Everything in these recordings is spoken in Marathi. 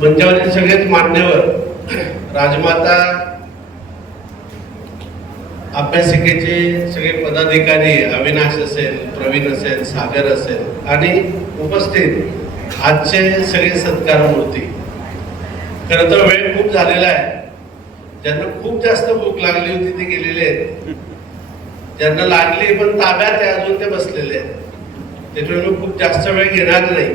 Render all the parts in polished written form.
मंचावरील सगळेच मान्यवर, राजमाता अभ्यासिकेचे सगळे पदाधिकारी, अविनाश असेल, प्रवीण असेल, सागर असेल आणि उपस्थित आजचे सगळे सत्कार मूर्ती. खरं तर वेळ खूप झालेला आहे. ज्यांना खूप जास्त भूक लागली होती ते गेलेले आहेत, ज्यांना लागली पण ताब्यात आहे अजून ते बसलेले आहेत. त्याच्यामुळे मी खूप जास्त वेळ घेणार नाही.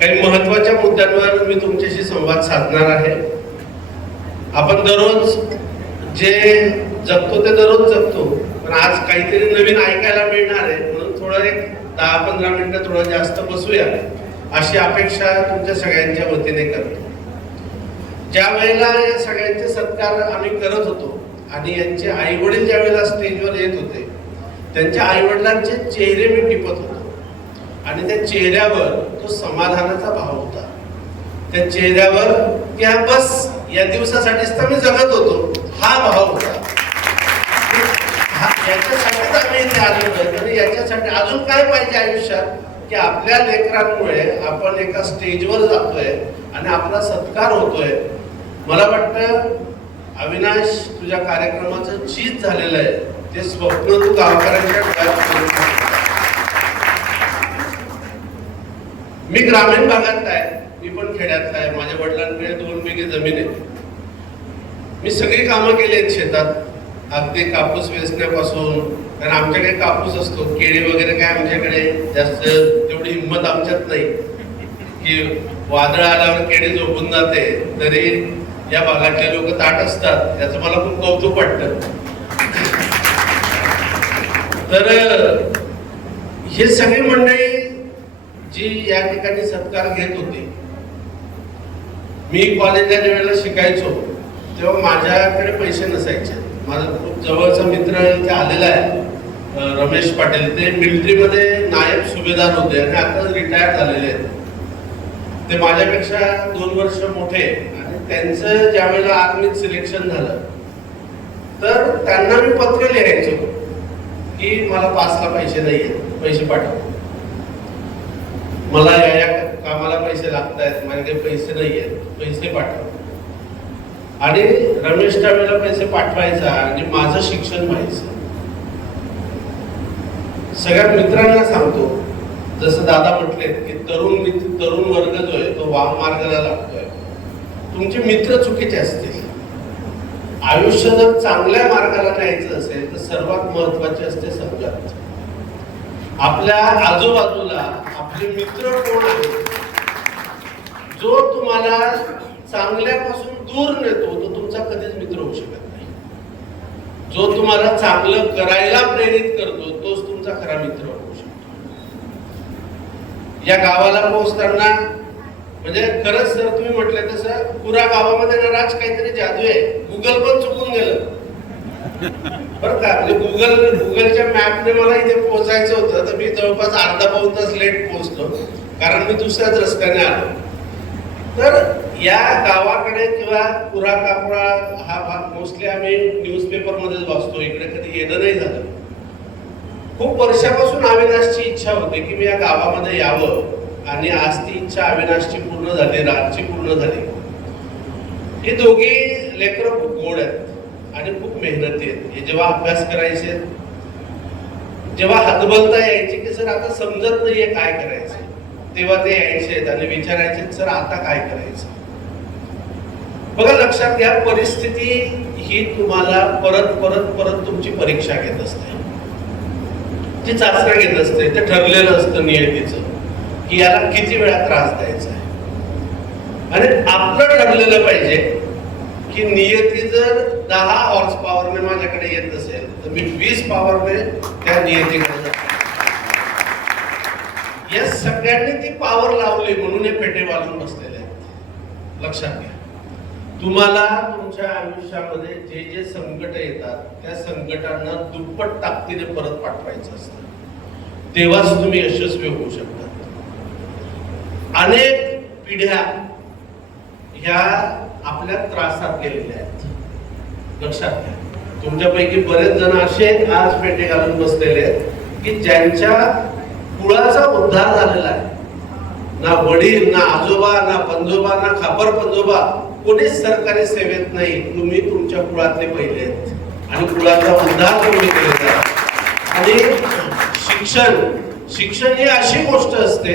काही महत्वाच्या मुद्द्यांवर मी तुमच्याशी संवाद साधणार आहे. आपण दररोज जे जगतो ते दररोज जगतो, पण आज काहीतरी नवीन ऐकायला मिळणार आहे म्हणून थोडं एक 10-15 मिनिटं थोडं जास्त बसूया अशी अपेक्षा तुमच्या सगळ्यांच्या वतीने करतो. ज्या वेळेला या सगळ्यांचे सत्कार आम्ही करत होतो आणि यांचे आई वडील ज्या वेळेला स्टेजवर येत होते, त्यांच्या आई वडिलांचे चेहरे मी टिपत होतो आणि त्या चेहऱ्यावर तो समाधानाचा भाव होता. त्या चेहऱ्यावर की हा बस या दिवसासाठीच तर मी जगत होतो हा भाव होता. याच्यासाठीच आम्ही इथे आलो होतो आणि याच्यासाठी अजून काय पाहिजे आयुष्यात की आपल्या लेकरांमुळे आपण एका स्टेजवर जातोय आणि आपला सत्कार होतोय. मला वाटतं अविनाश, तुझ्या कार्यक्रमाचं चीज झालेलं आहे ते स्वप्न तू गावकऱ्यांच्या डोळ्यात. मी ग्रामीण भागात आहे, मी पण खेड्यात आहे. माझ्या वडिलांकडे 2 बिघे जमीन आहे. मी सगळी कामं केली आहेत शेतात, अगदी कापूस वेचण्यापासून, कारण आमच्याकडे कापूस असतो. केळी वगैरे काय आमच्याकडे जास्त तेवढी हिंमत आमच्यात नाही की वादळ आल्यावर केळी झोपून जाते. तरी या भागातले लोक ताट असतात, याचं मला खूप कौतुक वाटतं. तर हे सगळी मंडळी जी या ठिकाणी सत्कार घेत होती, मी कॉलेजला ज्या वेळेला शिकायचो तेव्हा माझ्याकडे पैसे नसायचे. माझा खूप जवळचा मित्र इथे आलेला आहे, रमेश पाटील. ते मिलिटरीमध्ये नायब सुभेदार होते आणि आता रिटायर झालेले आहेत. ते माझ्यापेक्षा 2 वर्ष मोठे आणि त्यांचं ज्या वेळेला आर्मीत सिलेक्शन झालं तर त्यांना मी पत्र लिहायचो की मला पासला पैसे नाही आहेत, पैसे पाठव, मला या कामाला पैसे लागत आहेत, माझ्याकडे पैसे नाही आहेत, पैसे पाठव. आणि रमेशच्या वेळेला पैसे पाठवायचा आणि माझं शिक्षण व्हायचं. सगळ्या मित्रांना सांगतो, जसं दादा म्हटले की तरुण वर्ग जो आहे तो वाम मार्गाला लागतोय. तुमचे मित्र चुकीचे असतील. आयुष्य जर चांगल्या मार्गाला न्यायचं असेल तर सर्वात महत्वाचे असते संगत. आपल्या आजूबाजूला आपले मित्र कोण आहेत, जो तुम्हाला चांगल्यापासून दूर नेतो तो तुमचा कधीच मित्र होऊ शकत नाही. जो तुम्हाला चांगलं करायला प्रेरित करतो तोच तुमचा खरा मित्र होऊ शकतो. या गावाला पोहोचताना म्हणजे खरंच सर तुम्ही म्हटले तसं पुरा गावामध्ये ना राज काहीतरी जादू आहे. गुगल पण चुकून गेलं बरं का. म्हणजे गुगलच्या मॅपने मला इथे पोहोचायचं होतं तर मी जवळपास अर्धा-पाऊण तास लेट पोहोचलो, कारण मी दुसऱ्याच रस्त्याने आलो. तर या गावाकडे किंवा पुरा कापुरा हा भाग मोस्टली आम्ही न्यूजपेपर मध्येच वाचतो, इकडे कधी येणं नाही झालं. खूप वर्षापासून अविनाशची इच्छा होती की मी या गावामध्ये यावं आणि आज ती इच्छा अविनाशची पूर्ण झाली, राजची पूर्ण झाली. हे दोघी लेकरं खूप गोड आहेत आणि खूप मेहनती आहेत. हे जेव्हा अभ्यास करायचे, जेव्हा हातबलता यायची की सर आता समजत नाहीये काय करायचं, तेव्हा ते यायचे आणि विचारायचे सर आता काय करायचं. बघा लक्षात घ्या, परिस्थिती ही तुम्हाला परत परत परत तुमची परीक्षा घेत असते, ती चाचण्या घेत असते. ते ठरलेलं असतं नियतीचं की याला किती वेळा त्रास द्यायचा आहे. आणि आपलं ठरलेलं पाहिजे की नियती जर 10 हॉर्स पॉवरने माझ्याकडे येत असेल तर मी 20 पॉवरने त्या नियतीकडे जातो. या सगळ्यांनी ती पॉवर लावली म्हणून हे पेटे वाजून बसलेले आहेत. लक्षात घ्या, तुम्हाला तुमच्या आयुष्यामध्ये जे जे संकट येतात त्या संकटांना दुप्पट ताकदीने परत पाठवायचं असतं, तेव्हाच तुम्ही यशस्वी होऊ शकता. अनेक पिढ्या ह्या आपल्या त्रासात गेलेल्या आहेत. लक्षात घ्या, तुमच्यापैकी बरेच जण असे आज पेटे घालून बसलेले आहेत की ज्यांच्या कुळाचा उद्धार झालेला आहे, ना वडील, ना आजोबा, ना पंजोबा, ना खापर पंजोबा, कोणीच सरकारी सेवेत नाही. तुम्ही तुमच्या कुळातले पहिले आहेत आणि कुळाचा उद्धार तुम्ही केलेला आहे. आणि शिक्षण ही अशी गोष्ट असते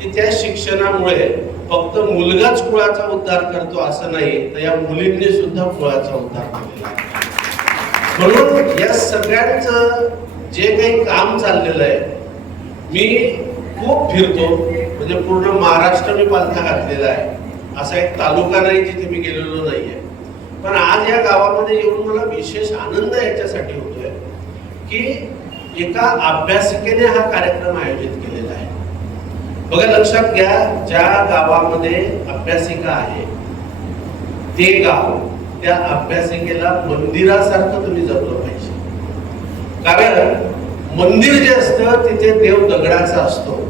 की त्या शिक्षणामुळे फक्त मुलगाच कुळाचा उद्धार करतो असं नाही, तर या मुलींनी सुद्धा कुळाचा उद्धार केलेला आहे. म्हणून या सगळ्यांचं जे काही काम चाललेलं आहे, मी खूप फिरतो, म्हणजे पूर्ण महाराष्ट्र मी पालथा घातलेला आहे. असा एक तालुका नाही जिथे मी गेलेलो नाहीये. पण आज या गावामध्ये येऊन मला विशेष आनंद याच्यासाठी होतोय की एका अभ्यासिकेने हा कार्यक्रम आयोजित केलेला आहे. बघा, लक्षात घ्या, ज्या गावामध्ये अभ्यासिका आहे ते गाव त्या अभ्यासिकेला मंदिरासारखं तुम्ही जपलं पाहिजे. कारण मंदिर जे असतं तिथे देव दगडाचा असतो.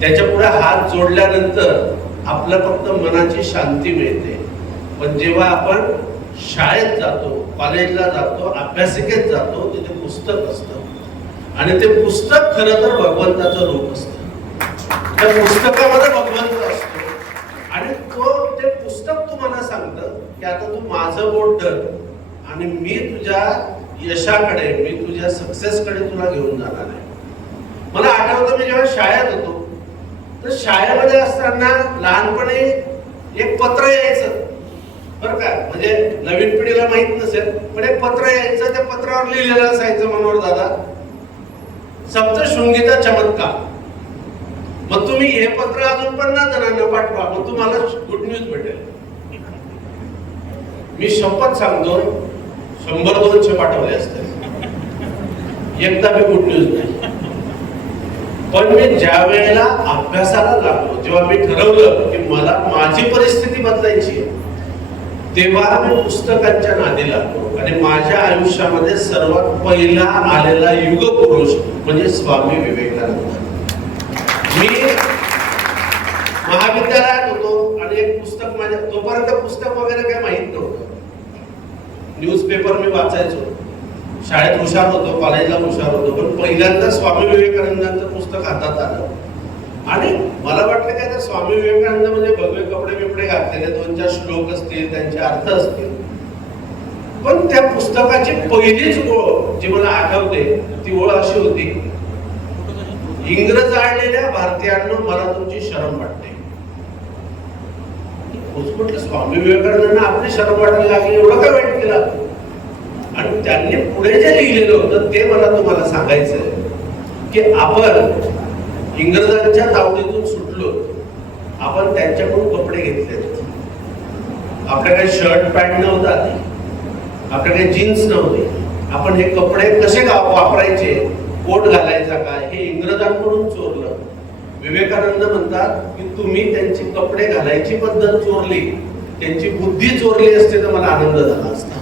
त्याच्या पुढे हात जोडल्यानंतर आपलं फक्त मनाची शांती मिळते. पण जेव्हा आपण शाळेत जातो, कॉलेजला जातो, अभ्यासिकेत जातो, तिथे पुस्तक असतं आणि ते पुस्तक खरं तर भगवंताचं रूप असतं. त्या पुस्तकामध्ये भगवंत असतो आणि ते पुस्तक तुम्हाला सांगतं की आता तू माझं बोट धर आणि मी तुझ्या यशाकडे, मी तुझ्या सक्सेसकडे तुला घेऊन जाणार आहे. मला आठवतं, मी जेव्हा शाळेत होतो तर शाळेमध्ये असताना लहानपणी एक पत्र यायचं बरं का, म्हणजे नवीन पिढीला माहित नसेल, पण एक पत्र यायचं. त्या पत्रावर लिहिलेलं असायचं, मनोहर दादा, सप्तशृंगीचा चमत्कार. मग तुम्ही हे पत्र अजून 50 जणांना पाठवा, मग तुम्हाला गुड न्यूज भेटेल. मी शपथ सांगतो, 100-200 पाठवले असते, एकदा मी गुड न्यूज नाही. पण मी ज्या वेळेला अभ्यासाला लागलो, जेव्हा मी ठरवलं की मला माझी परिस्थिती बदलायची आहे, तेव्हा मी पुस्तकांच्या नादी लागलो आणि माझ्या आयुष्यामध्ये सर्वात पहिला आलेला युग पुरुष म्हणजे स्वामी विवेकानंद. मी महाविद्यालयात होतो आणि एक पुस्तक माझ्या, तोपर्यंत पुस्तक वगैरे काही माहित नव्हतं. न्यूजपेपर मी वाचायचो, शाळेत हुशार होतो, कॉलेजला हुशार होतो, पण पहिल्यांदा स्वामी विवेकानंदांचं पुस्तक हातात आलं आणि मला वाटलं काय तर स्वामी विवेकानंद म्हणजे भगवे कपडे बिपडे घातलेले, 2-4 श्लोक असतील, त्यांचे अर्थ असतील. पण त्या पुस्तकाची पहिलीच ओळ जी मला आठवते ती ओळ अशी होती, इंग्रज आणलेल्या भारतीयांना मला तुमची शरम वाटते. म्हटलं, स्वामी विवेकानंदांना आपली शरम वाटायला लागली, एवढं काय वाईट केलं? आणि त्यांनी पुढे जे लिहिलेलं होतं ते मला तुम्हाला सांगायचंय की आपण इंग्रजांच्या तावडीतून सुटलो, आपण त्यांच्याकडून कपडे घेतलेत. आपल्याकडे शर्ट पॅन्ट नव्हता, आपल्याकडे जीन्स नव्हते. आपण हे कपडे कसे वापरायचे, कोट घालायचा काय, हे इंग्रजांकडून चोरलं. विवेकानंद म्हणतात की तुम्ही त्यांची कपडे घालायची पद्धत चोरली, त्यांची बुद्धी चोरली असते तर मला आनंद झाला असता.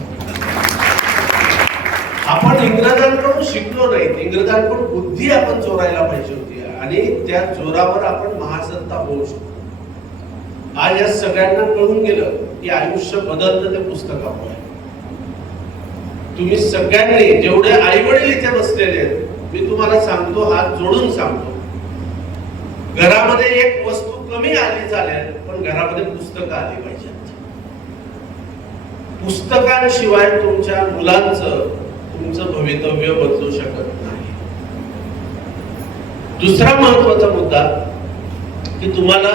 आपण इंग्रजांकडून शिकलो नाही, इंग्रजांकडून बुद्धी आपण चोरायला पाहिजे होती आणि त्या जोरावर आपण महासत्ता होऊ शकतो. आज या सगळ्यांना कळून गेलं की आयुष्य बदलतं ते पुस्तकामुळे. तुम्ही सगळ्यांनी, जेवढे आई वडील इथे बसलेले आहेत, मी तुम्हाला सांगतो, हात जोडून सांगतो, घरामध्ये एक वस्तू कमी आली चालेल, पण घरामध्ये पुस्तकं आली पाहिजेत. पुस्तकांशिवाय तुमच्या मुलांचं, तुमचं भवितव्य बदलू शकत नाही. दुसरा महत्वाचा मुद्दा की तुम्हाला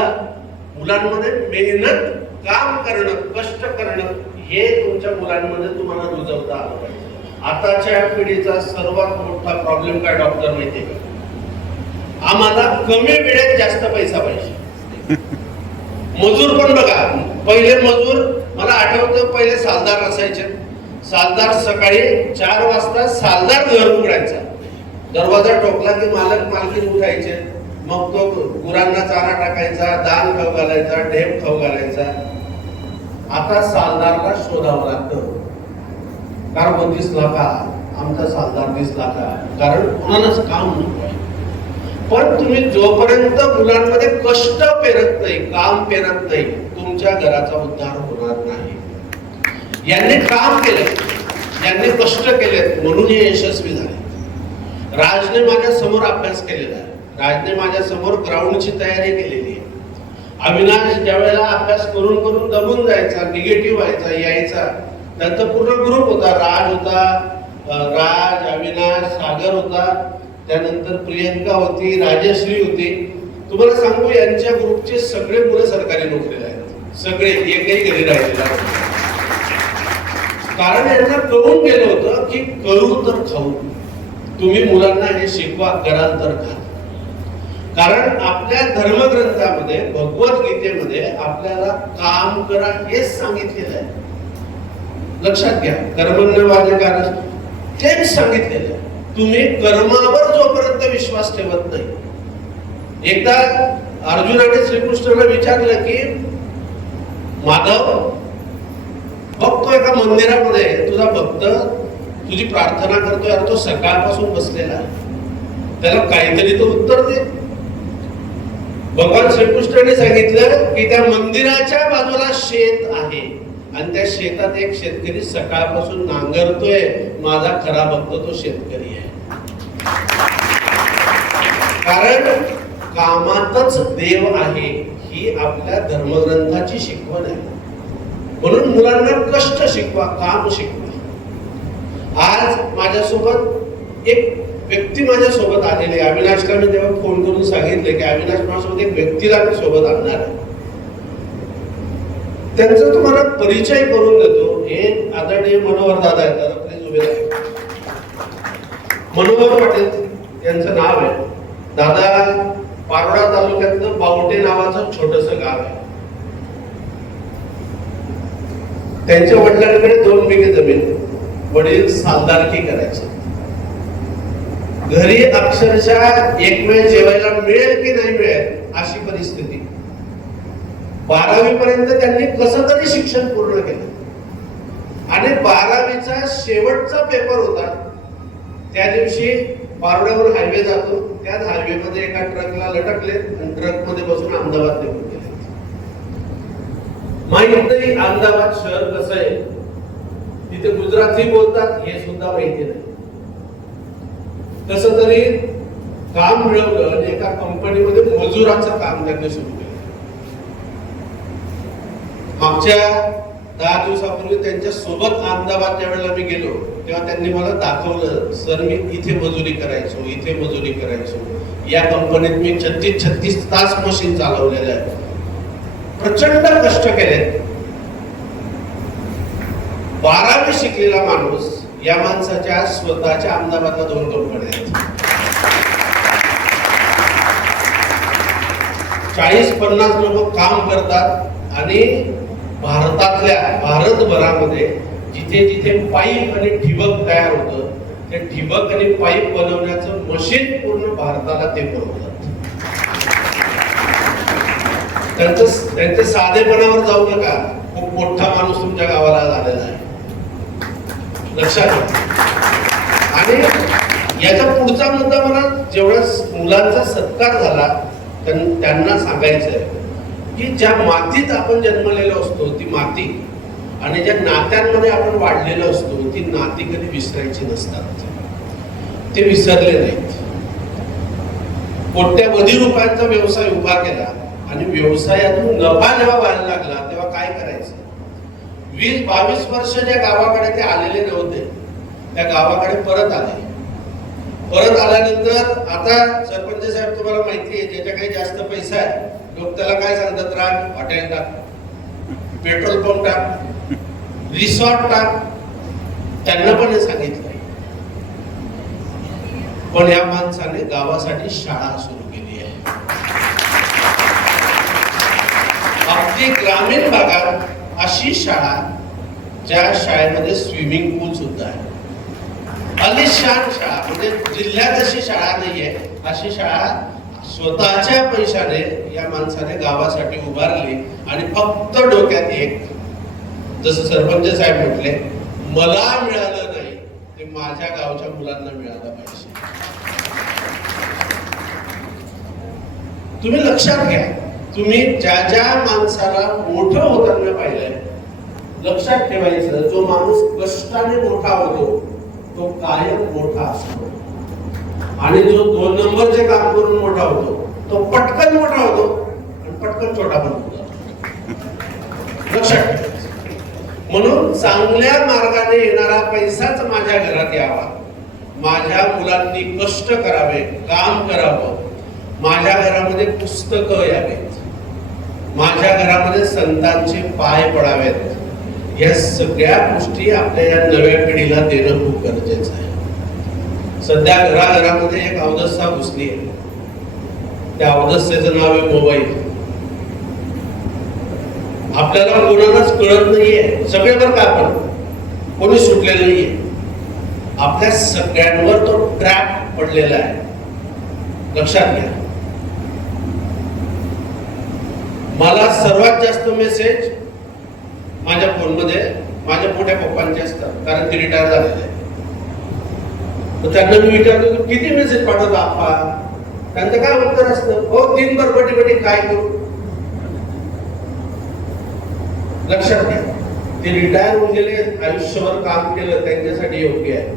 मुलांमध्ये मेहनत, काम करणं, कष्ट करणं हे तुमच्या मुलांमध्ये तुम्हाला रुजवता आलं पाहिजे. आताच्या पिढीचा सर्वात मोठा प्रॉब्लेम काय डॉक्टर माहितीये का? आम्हाला कमी वेळेत जास्त पैसा पाहिजे. मजूर पण बघा, पहिले मजूर, मला आठवतं पहिले सालदार असायचे. सालदार सकाळी 4 वाजता सालदार घर उघडायचा, दरवाजा ठोकला की मालक मालकीन उठायचे, मग तो गुरांना चारा टाकायचा, दान खाऊ घालायचा, ढेप खाऊ घालायचा. आता सालदारला शोधावं लागतं, कारण दिसला का आमचा सालदार दिसला का, कारण कोणालाच काम नको आहे. पण तुम्ही जोपर्यंत मुलांमध्ये कष्ट पेरत नाही, काम पेरत नाही, तुमच्या घराचा उद्धार होणार नाही. यांनी काम केलं, यांनी कष्ट केलेत म्हणून हे यशस्वी झाले. राजने माझ्या समोर अभ्यास केलेला आहे, राजने माझ्या समोर ग्राउंडची तयारी केलेली आहे. अविनाश ज्या वेळेला अभ्यास करून करून दमून जायचा, निगेटिव्ह व्हायचा, यायचा, त्यांचा पूर्ण ग्रुप होता. राज होता, राज, अविनाश, सागर होता, त्यानंतर प्रियंका होती, राजश्री होती. तुम्हाला सांगू, यांच्या ग्रुपचे सगळे मुलं सरकारी नोकरीला आहेत, सगळे, एकही घरी राहिलेला. कारण यांना कळून गेलं होतं की करू तर खाऊ. तुम्ही मुलांना हे शिकवा, कराल तर खा. कारण आपल्या धर्मग्रंथामध्ये, भगवद्गीतेमध्ये आपल्याला काम करा हेच सांगितलेलं आहे. लक्षात घ्या, कर्मण्यवाधिकारः तेच सांगितलेलं आहे. तुम्ही कर्मावर जोपर्यंत विश्वास ठेवत नाही. एकदा अर्जुनाने श्रीकृष्णाला विचारलं की माधव, बघतो एका मंदिरामध्ये तुझा भक्त तुझी प्रार्थना करतोय, अरे तो सकाळपासून बसलेला आहे, त्याला काहीतरी तो उत्तर दे. भगवान श्रीकृष्णाने सांगितलं की त्या मंदिराच्या बाजूला शेत आहे आणि त्या शेतात एक शेतकरी सकाळपासून नांगरतोय, माझा खरा भक्त तो शेतकरी आहे. कारण कामातच देव आहे ही आपल्या धर्मग्रंथाची शिकवण आहे. म्हणून मुलांना कष्ट शिकवा, काम शिकवा. आज माझ्यासोबत एक व्यक्ती माझ्यासोबत आलेली आहे. अविनाशला मी तेव्हा फोन करून सांगितले की अविनाश, माझ्यासोबत एक व्यक्तीला मी सोबत आणणार आहे, त्यांचा तुम्हाला परिचय करून देतो. हे आदरणीय मनोहर दादा आहेत. दादा प्लीज उभे राहा. मनोहर पाटील यांचं नाव आहे. दादा पारोडा तालुक्यातलं बावटे नावाचं छोटस गाव आहे. त्यांच्या वडिलांकडे 2 बिघे जमीन, वडील सालदारकी करायचे. घरी अक्षरशः एक वेळ जेवायला मिळेल की नाही मिळेल अशी परिस्थिती. 12वी पर्यंत त्यांनी कसं तरी शिक्षण पूर्ण केलं आणि 12वीचा शेवटचा पेपर होता. त्या दिवशी पारोड्यावर हायवे जातो, त्याच हायवे मध्ये एका ट्रकला लटकले आणि ट्रक मध्ये बसून अहमदाबाद निघून गेले. माहित नाही अहमदाबाद शहर कसं आहे, तिथे गुजराती बोलतात हे सुद्धा माहिती नाही. कसं तरी काम मिळवलं आणि एका कंपनीमध्ये मजुराचं काम त्यांनी सुरू केलं. मागच्या 10 दिवसापूर्वी त्यांच्या सोबत अहमदाबाद ज्या वेळेला मी गेलो तेव्हा त्यांनी मला दाखवलं, सर मी इथे मजुरी करायचो, इथे मजुरी करायचो, या कंपनीत मी 36 तास मशीन चालवलेलं आहे, प्रचंड कष्ट केले. 12वी शिकलेला माणूस, या माणसाच्या स्वतःच्या अहमदाबादला 2 कंपन्या आहेत. 40-50 लोक काम करतात आणि भारतभरामध्ये जिथे जिथे पाईप आणि ठिबक तयार होतं, ते ठिबक आणि पाईप बनवण्याचं मशीन पूर्ण भारताला ते बनवतात. त्यांच्या साधेपणावर जाऊ नका, खूप मोठा माणूस तुमच्या गावाला झालेला आहे, लक्षात घ्या. आणि याचा पुढचा मुद्दा, मला जेवढा मुलांचा सत्कार झाला त्यांना सांगायचं आहे की ज्या मातीत आपण जन्मलेलो असतो ती माती आणि ज्या नात्यांमध्ये आपण वाढलेलो असतो ती नाती कधी विसरायची नसतात. ते विसरले नाहीत. कोट्यवधी रुपयांचा व्यवसाय उभा केला आणि व्यवसायातून नफा जेव्हा व्हायला लागला तेव्हा काय करायचं. 20-22 वर्ष ज्या गावाकडे ते आलेले नव्हते त्या गावाकडे परत आले. परत आल्यानंतर आता सरपंच साहेब तुम्हाला माहिती आहे, ज्याच्याकडे जास्त पैसा आहे लोक त्याला काय सांगतात, राज हॉटेल टाक, पेट्रोल पंप टाक, रिसॉर्ट टाक. त्यांना पण हे सांगितलं. पण या माणसाने गावासाठी शाळा सुरू केली आहे. अगदी ग्रामीण भागात अशी शाळा ज्या शाळेमध्ये स्विमिंग पूल सुद्धा आहे. अलिशान शाळा, म्हणजे जिल्ह्यात अशी शाळा नाहीये, अशी शाळा स्वतःच्या पैशाने या माणसाने गावासाठी उभारली. आणि फक्त डोक्यात एक, जसं सरपंच साहेब म्हटले, मला मिळालं नाही ते माझ्या गावच्या मुलांना मिळालं पाहिजे. तुम्ही लक्षात घ्या, तुम्ही ज्या ज्या माणसाला मोठं होताना पाहिलंय, लक्षात ठेवायचं, जो माणूस कष्टाने मोठा होतो तो कायम मोठा असतो. आणि जो 2 नंबरचे काम करून मोठा होतो तो पटकन मोठा होतो आणि पटकन छोटा बनतो. लक्षात ठेवा. म्हणून चांगल्या मार्गाने येणारा पैसाच माझ्या घरात यावा, माझ्या मुलांनी कष्ट करावे, काम करावं, माझ्या घरामध्ये पुस्तकं यावेत, माझ्या घरामध्ये संतांचे पाय पडावेत. या सगळ्या गोष्टी आपल्या या नव्या पिढीला देणं खूप गरजेचं आहे. सध्या घराघरामध्ये एक अवदस्था घुसली आहे. त्या अवदस्थेचं नाव आहे मोबाईल. आपल्याला कोणालाच कळत नाहीये, सगळे बरं का, आपण कोणी सुटलेलं नाहीये. आपल्या सगळ्यांवर तो ट्रॅप पडलेला आहे. लक्षात घ्या. मला सर्वात जास्त मेसेज माझ्या फोनमध्ये माझ्या मोठ्या पप्पांचे असतात, कारण ते रिटायर झालेले आहे. तर त्यांना मी विचारतो किती मेसेज पाठवता आप्पा. त्यांचं काय उत्तर असतं, हो दिनभर बटी काय करू. लक्षात घ्या. ते रिटायर होऊन गेले, आयुष्यभर काम केलं, त्यांच्यासाठी योग्य आहे.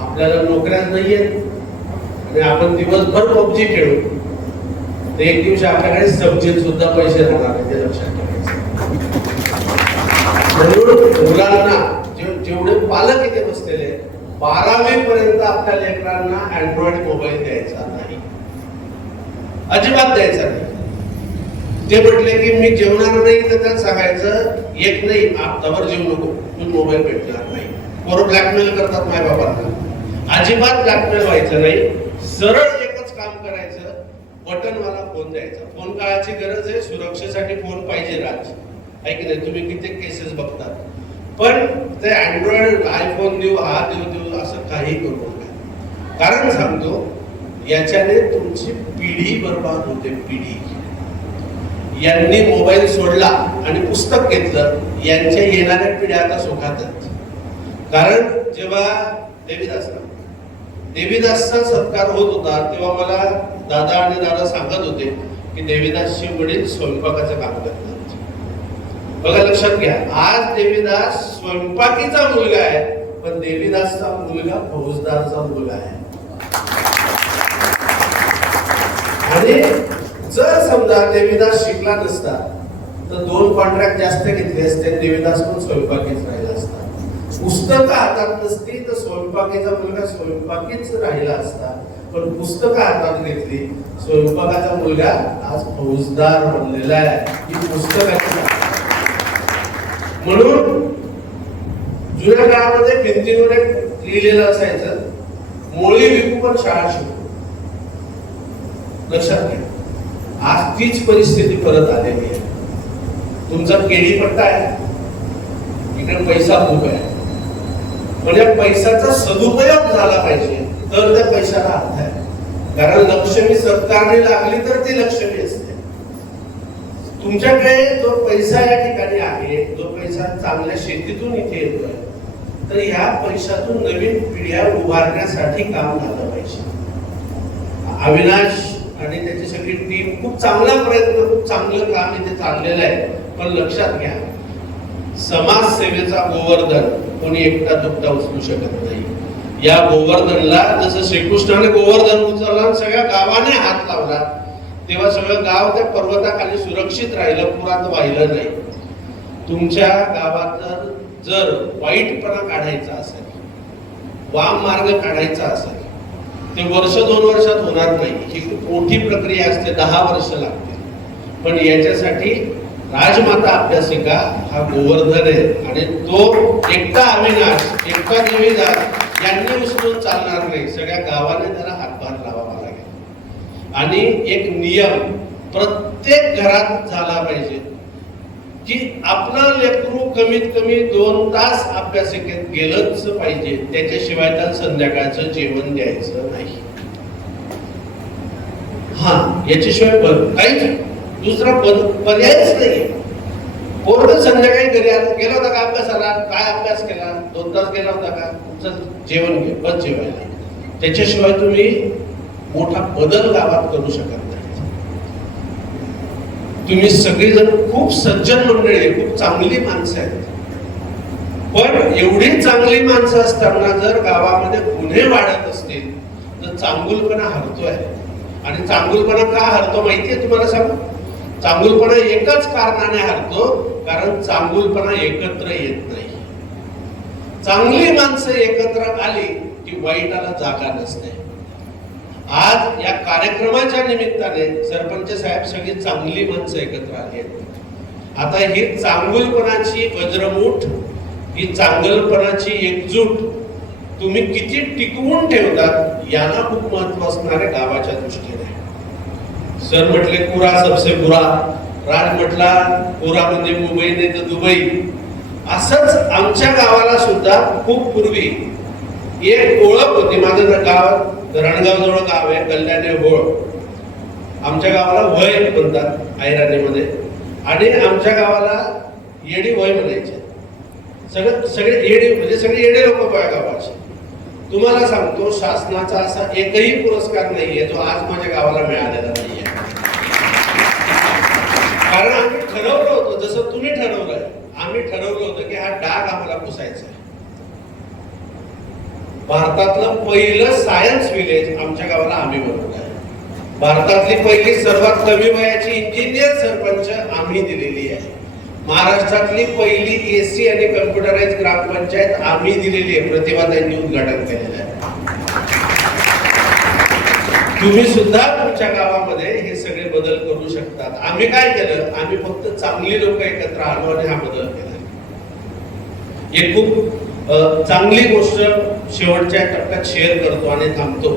आपल्याला नोकऱ्या नाहीयेत आणि आपण दिवसभर पबजी खेळू, तर एक दिवशी आपल्याकडे सब्जीत सुद्धा पैसे राहणार नाही. ते लक्षात ठेवायचं. म्हणून मुलांना जेवढे पालक इथे बसलेले 12वी पर्यंत आपल्या लेकरांना अँड्रॉइड मोबाईल द्यायचा नाही, अजिबात द्यायचा नाही. ते म्हटले की मी जेवणार नाही, तर त्याला सांगायचं एक नाही आत्तावर जेवू नको, तू मोबाईल भेटणार नाही. पोरं ब्लॅकमेल करतात माय बाबांना. अजिबात ब्लॅकमेल व्हायचं नाही. सरळ एकच काम करायचं, बटनवाला फोन द्यायचा. फोन काळाची गरज आहे, सुरक्षेसाठी फोन पाहिजे राज, आहे की नाही. तुम्ही कित्येक केसेस बघतात. पण ते अँड्रॉइड आयफोन देऊ, हा देऊ असं काही करू नका. कारण सांगतो, याच्याने तुमची पिढी बर्बाद होते. पिढी. यांनी मोबाईल सोडला आणि पुस्तक घेतलं, यांच्या येणाऱ्या पिढ्या आता सुखातच. कारण जेव्हा देवीदासचा सत्कार होत होता, तेव्हा मला दादा सांगत होते की देवीदासचे वडील स्वयंपाकाचं काम करतात. बघा, लक्षात घ्या. आज देवीदास स्वयंपाकीचा मुलगा आहे, पण देवीदासचा मुलगा फौजदारचा मुलगा आहे. आणि जर समजा देवीदास शिकला नसता तर 2 कॉन्ट्रॅक्ट जास्त घेतले असते, देवीदास पण स्वयंपाकीच राहिला असता. पुस्तकं हातात नसती तर स्वयंपाकीचा मुलगा स्वयंपाकीच राहिला असता. पण पुस्तकं हातात घेतली, स्वयंपाकाचा मुलगा आज फौजदार बनलेला आहे. ही पुस्तकाची. म्हणून जुन्या काळामध्ये भिंतीवर एक लिहिलेलं असायचं, मोळी विकू पण शाळा शिकू. लक्षात घ्या. आज तीच परिस्थिती परत आलेली आहे. तुमचा केळी पट्टा आहे, इकडे पैसा खूप आहे. म्हणजे पैशाचा सदुपयोग झाला पाहिजे, तर त्या पैशाला अर्थ आहे. कारण लक्ष्मी सरकारने लागली तर ती लक्ष्मी असते. तुमच्याकडे जो पैसा या ठिकाणी आहे, जो पैसा चांगल्या शेतीतून इथे येतोय, तर ह्या पैशातून नवीन पिढ्या उभारण्यासाठी काम झालं पाहिजे. अविनाश आणि त्याची सगळी टीम खूप चांगला प्रयत्न, खूप चांगलं काम इथे चाललेलं आहे. पण लक्षात घ्या, समाजसेवेचा गोवर्धन कोणी एकटा दुखता उचलू शकत नाही. या गोवर्धनला जसं श्रीकृष्णाने गोवर्धन उचलला, सगळ्या गावाने हात लावला, तेव्हा सगळं गाव त्या पर्वताखाली सुरक्षित राहिलं, पुरात वाहिलं नाही. तुमच्या गावात जर वाईटपणा काढायचा असेल, वाम मार्ग काढायचा असेल, ते 1-2 वर्षात होणार नाही. ही खूप मोठी प्रक्रिया असते, 10 वर्ष लागते. पण याच्यासाठी राजमाता अभ्यासिका हा गोवर्धन आहे. आणि तो एकटा अविनाश, एकटा देवीदास यांनी उचलून चालणार नाही. सगळ्या गावाने त्याला हातभार लावावा लागेल. आणि एक नियम प्रत्येक घरात झाला पाहिजे की आपलं लेकरू कमीत कमी 2 तास अभ्यासिकेत गेलंच पाहिजे. त्याच्याशिवाय त्याला संध्याकाळचं जेवण द्यायचं नाही. याच्याशिवाय काहीच दुसरा पर्यायच नाही. पोरग संध्याकाळी घरी गेला होता का अभ्यासाला, काय अभ्यास केला, 2 तास गेला होता का, तुमचं जेवण घे, बस जेवायला. त्याच्याशिवाय तुम्ही मोठा बदल गावात करू शकत नाही. तुम्ही सगळीजण खूप सज्जन मंडळी, खूप चांगली माणसं आहेत. पण एवढी चांगली माणसं असताना जर गावामध्ये गुन्हे वाढत असतील तर चांगुलपणा हरतोय. आणि चांगुलपणा का हरतो माहितीये तुम्हाला सांगू? चांगुलपणा एकच कारणाने हरतो, कारण चांगुलपणा एकत्र येत नाही. चांगली माणसं एकत्र आली की वाईटाला जागा नसते. आज या कार्यक्रमाच्या निमित्ताने सरपंच साहेब सगळी चांगली माणसं एकत्र आली आहेत. आता ही चांगुलपणाची वज्रमूठ, ही चांगलपणाची एकजूट तुम्ही किती टिकवून ठेवतात याला खूप महत्व असणार आहे गावाच्या दृष्टीने. सर म्हटले कुरा सबसे बुरा, राज म्हटला कुरा म्हणजे मुंबई नाही तर दुबई. असंच आमच्या गावाला सुद्धा खूप पूर्वी एक ओळख होती. माझं गाव रणगाव जवळ गाव आहे, कल्याणी होळ. आमच्या गावाला वय म्हणतात ऐराणीमध्ये, आणि आमच्या गावाला येडी वय म्हणायचे. सगळे येडे म्हणजे सगळे येडे लोक बघा गावाचे. तुम्हाला सांगतो शासनाचा असा एकही पुरस्कार नाहीये जो आज माझ्या गावाला मिळालेला नाहीये. कारण आम्ही ठरवलं होतं, जसं तुम्ही ठरवलंय, आम्ही ठरवलं होतं की हा डाग आम्हाला पुसायचा आहे. भारतातलं पहिलं सायन्स विलेज आमच्या गावाला आम्ही बनवलं आहे. भारतातली पहिली सर्वात कमी वयाची इंजिनियर सरपंच आम्ही दिलेली आहे. महाराष्ट्रातली पहिली एसी आणि कम्प्युटराइज ग्रामपंचायत आम्ही दिलेली आहे. प्रतिभाताईंनी उद्घाटन केलेलं आहे. तुम्ही सुद्धा तुमच्या गावामध्ये हे सगळे बदल करू शकतात. आम्ही काय केलं, आम्ही फक्त चांगली लोक एकत्र आलो आणि हा बदल केला. एक खूप चांगली गोष्ट शेवटच्या टप्प्यात शेअर करतो आणि थांबतो.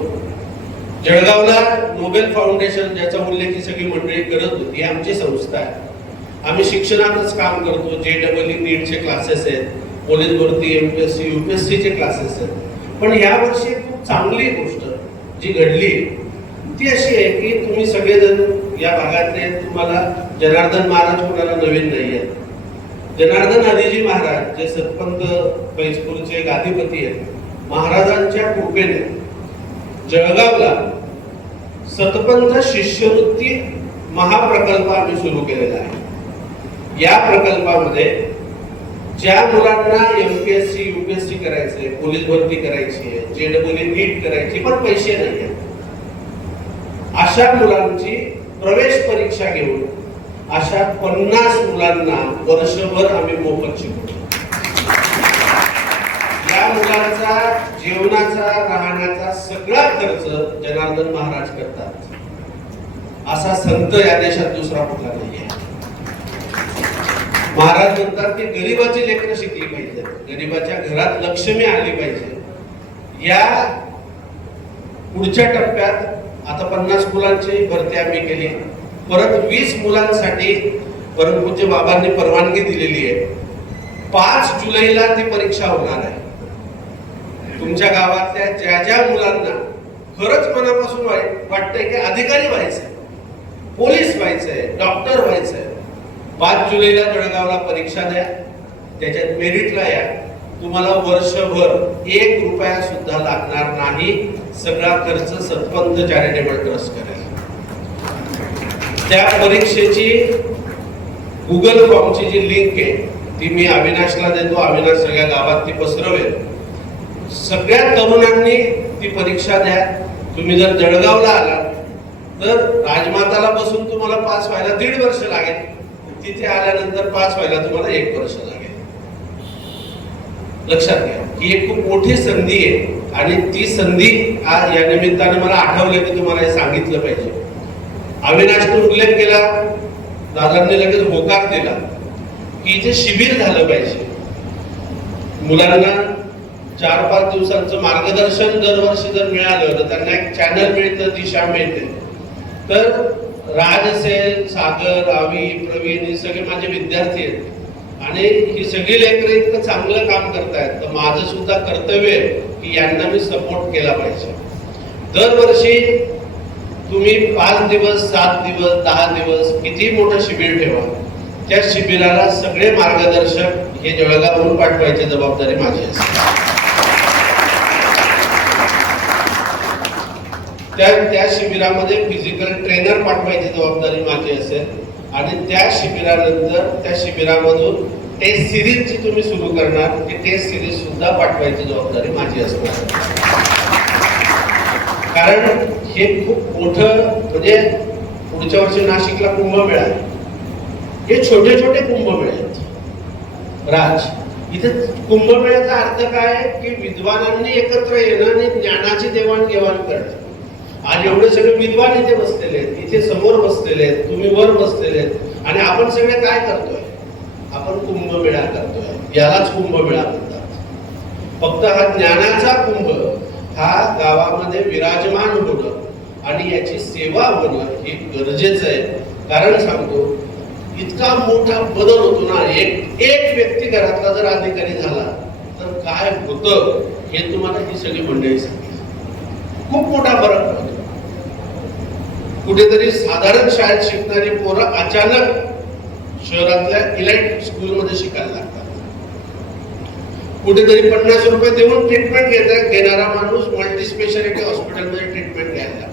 जळगावला नोबेल फाउंडेशन, ज्याचा उल्लेख ही सगळी मंडळी करत होती, आमची संस्था आहे. आम्ही शिक्षणातच काम करतो. JEE नीटचे क्लासेस आहेत, पोलीस भरती, MPSC UPSC चे क्लासेस आहेत. पण या वर्षी खूप चांगली गोष्ट जी घडली ती अशी आहे की तुम्ही सगळेजण या भागातले, तुम्हाला जनार्दन महाराज कोणाला नवीन नाही आहेत. जनार्दन आदिजी महाराज जे सतपंत फैजपूरचे गादीपती आहेत, महाराजांच्या कृपेने जळगावला सतपंत शिष्यवृत्ती महाप्रकल्प आम्ही सुरू केलेला आहे. या प्रकल्पामध्ये ज्या मुलांना MPSC UPSC करायचंय, पोलीस भरती करायची आहे, JEE नीट करायची पण पैसे नाही, अशा मुलांची प्रवेश परीक्षा घेऊन अशा 50 मुलांना वर्षभर आम्ही मोफत शिकवतो. या मुलांचा जेवणाचा, राहण्याचा सगळा खर्च जनार्दन महाराज करतात. असा संत या देशात दुसरा कुठला नाहीये. महाराज म्हणतात की गरीबाची लेकरं शिकली पाहिजे, गरीबाच्या घरात लक्ष्मी आली पाहिजे. या पुढच्या टप्प्यात आता 50 मुलांची भरती आम्ही केली. परत 20 मुलांसाठी परमपूज्य बाबांनी परवानगी दिलेली आहे. 5 जुलैला ती परीक्षा होणार आहे. तुमच्या गावातल्या ज्या ज्या मुलांना खरंच मनापासून वाटतंय की अधिकारी व्हायचंय, पोलीस व्हायचंय, डॉक्टर व्हायचंय, 5 जुलैला जळगावला परीक्षा द्या, त्याच्यात मेरिटला या. तुम्हाला वर्षभर 1 रुपया सुद्धा लागणार नाही. सगळा खर्च सतपंत चॅरिटेबल ट्रस्ट करेल. त्या परीक्षेची गुगल फॉर्मची जी लिंक आहे ती मी अविनाशला देतो. अविनाश सगळ्या गावात ती पसरवेल. सगळ्या तरुणांनी ती परीक्षा द्या. तुम्ही जर जळगावला आलात तर राजमाताला बसून तुम्हाला पास व्हायला 1.5 वर्ष लागेल. तिथे आल्यानंतर पास व्हायला तुम्हाला 1 वर्ष लागेल. लक्षात घ्या ही एक खूप मोठी संधी आहे आणि ती संधी आज या निमित्ताने मला आठवलं की तुम्हाला हे सांगितलं पाहिजे. अविनाशने उल्लेख केला, दादांनी लगेच होकार दिला की इथे शिबिर झालं पाहिजे. मुलांना 4-5 दिवसांचं मार्गदर्शन दरवर्षी जर मिळालं तर त्यांना एक चॅनल मिळतं, दिशा मिळते. तर राज असेल, सागर, आवी, प्रवीण हे सगळे माझे विद्यार्थी आहेत आणि ही सगळी लेकरं इतकं चांगलं काम करतायत. तर माझं सुद्धा कर्तव्य आहे की यांना मी सपोर्ट केला पाहिजे. दरवर्षी तुम्ही 5 दिवस, 7 दिवस, 10 दिवस किती मोठं शिबिर ठेवा, त्या शिबिराला सगळे मार्गदर्शक हे जळगावहून पाठवायची जबाबदारी माझी असते. त्या शिबिरामध्ये फिजिकल ट्रेनर पाठवायची जबाबदारी माझी असेल आणि त्या शिबिरानंतर त्या शिबिरामधून टेस्ट सिरीजची तुम्ही सुरू करणार, ती टेस्ट सिरीज सुद्धा पाठवायची जबाबदारी माझी असणार. कारण हे खूप मोठं म्हणजे पुढच्या वर्षी नाशिकला कुंभमेळा आहे. हे छोटे छोटे कुंभमेळे आहेत. राज, इथे कुंभमेळ्याचा अर्थ काय आहे की विद्वानांनी एकत्र येणं आणि ज्ञानाची देवाणघेवाण करणं. आज एवढे सगळे विद्वान इथे बसलेले आहेत, इथे समोर बसलेले आहेत, तुम्ही वर बसलेले आहेत, आणि आपण सगळे काय करतोय? आपण कुंभमेळा करतोय. यालाच कुंभमेळा म्हणतात. फक्त हा ज्ञानाचा कुंभ हा गावामध्ये विराजमान होणं आणि याची सेवा होणं हे गरजेचं आहे. कारण सांगतो, इतका मोठा बदल होतो ना, एक व्यक्ती घरातला जर अधिकारी झाला तर काय होतं हे तुम्हाला ही सगळी मंडळी सांगते. खूप मोठा फरक पडतो. कुठेतरी साधारण शाळेत शिकणारी पोरं अचानक शहरातल्या इलाइट स्कूलमध्ये शिकायला लागतात. कुठेतरी 50 रुपये देऊन ट्रीटमेंट घेणारा माणूस मल्टी स्पेशालिटी हॉस्पिटलमध्ये ट्रीटमेंट घ्यायला लागतो.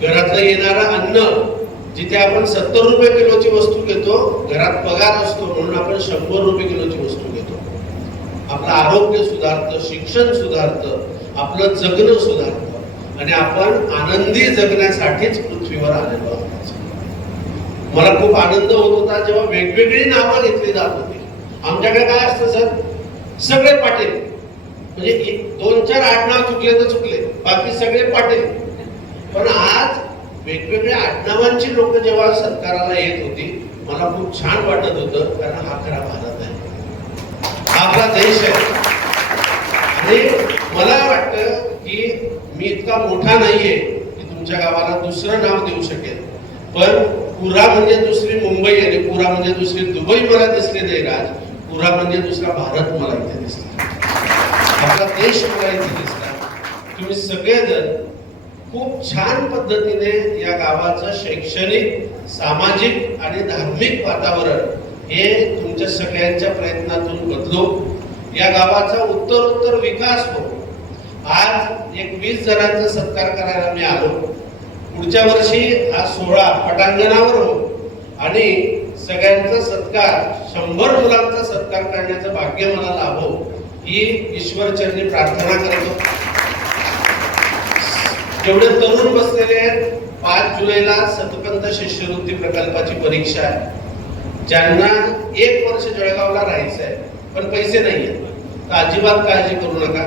घरातलं येणारं अन्न, जिथे आपण 70 रुपये किलोची वस्तू घेतो, घरात पगार असतो म्हणून आपण 100 रुपये किलोची वस्तू घेतो. आपलं आरोग्य सुधारतं, शिक्षण सुधारतं, आपलं जगणं सुधारतं आणि आपण आनंदी जगण्यासाठीच पृथ्वीवर आलेलो आहोत. मला खूप आनंद होत होता जेव्हा वेगवेगळी नावं घेतली जात होती. आमच्याकडे काय असतं सर, सगळे पाटील, म्हणजे 2-4 आडनाव चुकले तर चुकले, बाकी सगळे पाटील. पण आज वेगवेगळ्या आडनावांची लोक जेव्हा सत्काराला येत होती, मला खूप छान वाटत होतं. कारण हा खरा भारत आहे, हा आपला देश आहे. आणि मला वाटतं की मी इतका मोठा नाहीये की तुमच्या गावाला दुसरं नाव देऊ शकेल. पण पुरा म्हणजे दुसरी मुंबई आणि पुरा म्हणजे दुसरी दुबई मला दिसले नाही राज. पुरा म्हणजे दुसरा भारत मला इथे दिसला, आपला देश मला इथे दिसला. तुम्ही सगळेजण खूप छान पद्धतीने या गावाचं शैक्षणिक, सामाजिक आणि धार्मिक वातावरण हे तुमच्या सगळ्यांच्या प्रयत्नातून बदलो. या गावाचा उत्तरोत्तर विकास हो. आज एक 20 जणांचा सत्कार करायला मी आलो. पुढच्या वर्षी हा सोहळा पटांगणावर हो आणि सगळ्यांचा सत्कार, 100 मुलांचा सत्कार करण्याचं भाग्य मला लाभो ही ईश्वरचरणी प्रार्थना करतो. जेवढे तरुण बसलेले आहेत, 5 जुलैला सतपंथ शिष्यवृत्ती प्रकल्पाची परीक्षा आहे. ज्यांना 1 वर्ष जळगावला राहायचं आहे पण पैसे नाही आहेत, तर अजिबात काळजी करू नका.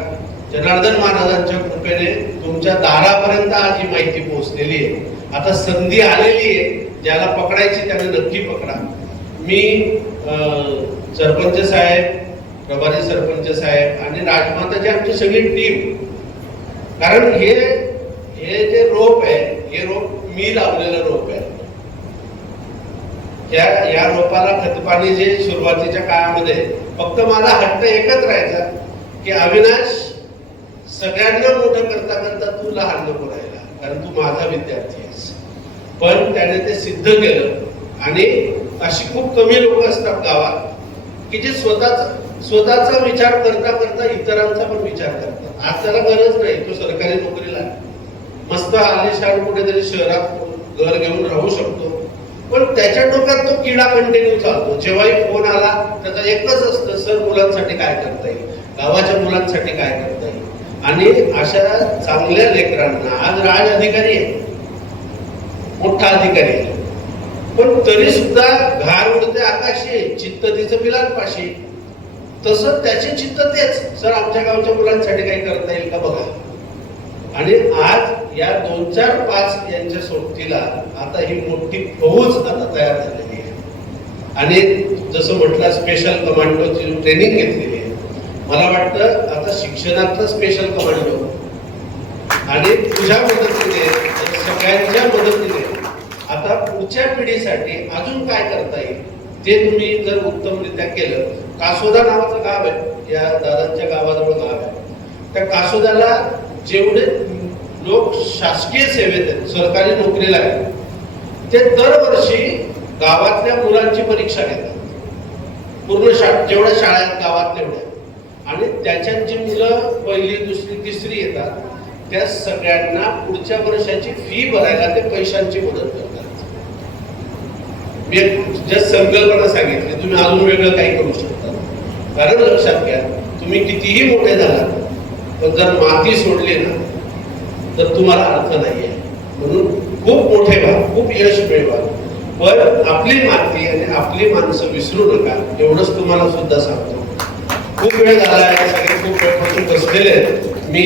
जनार्दन महाराजांच्या कृपेने तुमच्या दारापर्यंत आज ही माहिती पोहोचलेली आहे. आता संधी आलेली आहे, ज्याला पकडायची त्याने नक्की पकडा. मी सरपंच साहेब, प्रभारी सरपंच साहेब आणि राजमाताची आमची सगळी टीम, कारण हे जे रोप आहे, हे रोप मी लावलेलं रोप आहे. या रोपाला खतपाणी जे सुरुवातीच्या काळामध्ये, फक्त माझा हट्ट एकच राहायचा की अविनाश, सगळ्यांना मोठं करता करता तू लहान नको राहिला, कारण तू माझा विद्यार्थी आहेस. पण त्याने ते सिद्ध केलं. आणि अशी खूप कमी लोक असतात गावात की जे स्वतःचा विचार करता करता इतरांचा पण विचार करतात. आज त्याला गरज नाही, तो सरकारी नोकरीला मस्त आलिशान कुठेतरी शहरात घर घेऊन राहू शकतो. पण त्याच्या डोक्यात तो किडा कंटिन्यू चालतो. जेव्हाही फोन आला त्याचा एकच असतं, सर मुलांसाठी काय करता येईल, गावाच्या मुलांसाठी काय करता येईल. आणि अशा चांगल्या लेकरांना, आज राज अधिकारी आहे, मोठा अधिकारी आहे, पण तरी सुद्धा घार उडते आकाशी, चित्त तिचं पिलांपाशी. तसं त्याचे चित्त तेच, सर आमच्या गावच्या मुलांसाठी काही करता येईल का बघा. आणि आज या 2-4-5 यांच्या सोबतीला आता ही मोठी फौज आता तयार झालेली आहे. आणि जसं म्हटलं, स्पेशल कमांडोची ट्रेनिंग घेतलेली आहे. मला वाटतं आता शिक्षणातलं स्पेशल कमांडो आणि तुझ्या मदतीने, सगळ्यांच्या मदतीने आता पुढच्या पिढीसाठी अजून काय करता येईल ते तुम्ही जर उत्तमरित्या केलं. कासोदा नावाचं गाव आहे, या दादांच्या गावाजवळ गाव आहे. त्या कासोदाला जेवढे लोक शासकीय सेवेत आहेत, सरकारी नोकरीला आहेत, ते दरवर्षी गावातल्या मुलांची परीक्षा घेतात. पूर्ण जेवढ्या शाळा आहेत गावात तेवढ्या, आणि त्याच्यात जी मुलं 1ली, 2री, 3री येतात त्या सगळ्यांना पुढच्या वर्षाची फी भरायला ते पैशांची मदत करतात. मी जस्ट संकल्पना सांगितली, तुम्ही अजून वेगळं काही करू शकता. कारण लक्षात घ्या, तुम्ही कितीही मोठे झालात पण जर माती सोडली ना तर तुम्हाला अर्थ नाहीये. म्हणून खूप मोठे व्हा, खूप यश मिळवा. पण आपली माती आणि आपली माणसं विसरू नका, एवढंच तुम्हाला सुद्धा सांगतो. खूप वेळ झाला आहे, सगळे खूप वेळपासून बसलेले आहेत. मी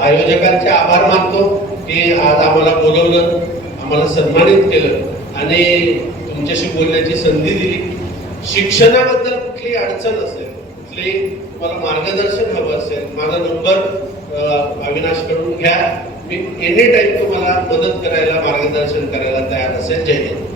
आयोजकांचे आभार मानतो की आज आम्हाला बोलवलं, आम्हाला सन्मानित केलं आणि तुमच्याशी बोलण्याची संधी दिली. शिक्षणाबद्दल कुठली अडचण असेल, कुठली तुम्हाला मार्गदर्शन हवं असेल, माझा नंबर अविनाशकडून घ्या. मी एनी टाइम तुम्हाला मदत करायला, मार्गदर्शन करायला तयार असेल. जय हिंद.